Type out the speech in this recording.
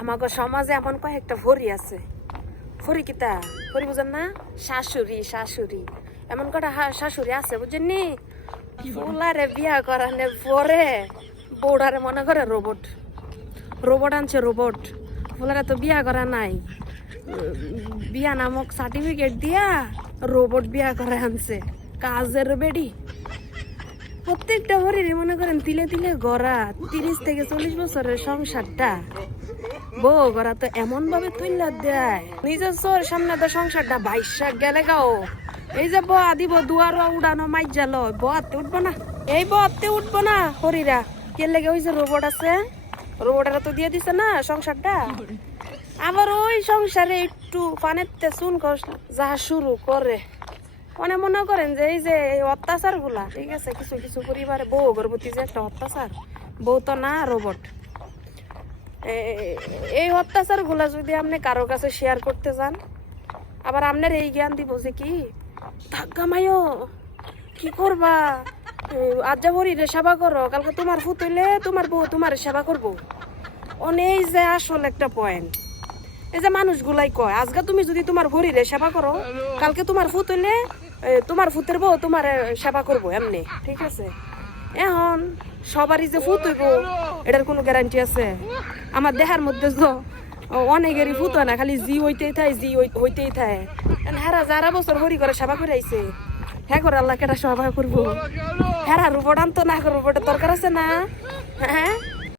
আমাকে সমাজে এমন কয়েকটা ভরি আছে। ভরি কিতা ভরি বুঝেন না? শাশুড়ি শাশুড়ি এমন কটা শাশুড়ি আছে বুঝেন নি? ফুলারে বিয়া করানোর পরে বৌড়ারে মনে করে রোবট। রোবট আনছে রোবট। ফুলারে তো বিয়া করা নাই, বিয়া নামক সার্টিফিকেট দিয়া রোবট বিয়া করে আনছে। কাজের বেডি প্রত্যেকটা ভরিরই মনে করেন তিলে তিলে গড়া 30 থেকে 40 বছরের সংসারটা বউ গড়া তো এমন ভাবে তুইলা দেয় নিজের চোর সামনে তো সংসারটা 22 গেলে গাও। এই যে বয়া দিব দুয়ার উড়ানো মাইজ জাল বয়াতে উঠবো না, এই বয়াতে উঠবো না হরিরা কে লেগে ওই যে রোবট আছে রোবটেরা তো দিয়ে দিছে না সংসারটা। আবার ওই সংসারে একটু পানেতে চুন যা শুরু করে মানে মনে করেন যে এই যে অত্যাচার গুলা ঠিক আছে কিছু কিছু পরিবারে বউ গর্ভবতী যে একটা অত্যাচার, বউ তো না রোবট। এই অত্যাচার গুলা যদি আপনি কারো কাছে শেয়ার করতে যান আবার আপনার এই জ্ঞান দিব যে কি ধাক্কা মাইও কি করবা আজ যা ভরিরে সেবা করো কালকে তোমার ফুত হইলে তোমার বউ তোমার সেবা করবো। অনেক যে আসল একটা পয়েন্ট এই যে মানুষগুলাই কয় আজকে তুমি যদি তোমার ভরিরে সেবা করো কালকে তোমার ফুত হইলে তোমার ফুতের বউ তোমার সেবা করবো এমনি ঠিক আছে। এখন সবারই যে ফুত হইব এটার কোনো গ্যারান্টি আছে? আমার দেহার মধ্যে তো অনেকেরই ফুত হয় না, খালি জি হইতেই থাকে জি হইতেই থাকে। হেরা যারা বছর হরি করে সেবা করে আইছে হ্যাঁ করে আল্লাহ কেটা সেবা করবো? হেরা রোবট আনতো না রোবটের দরকার আছে না? হ্যাঁ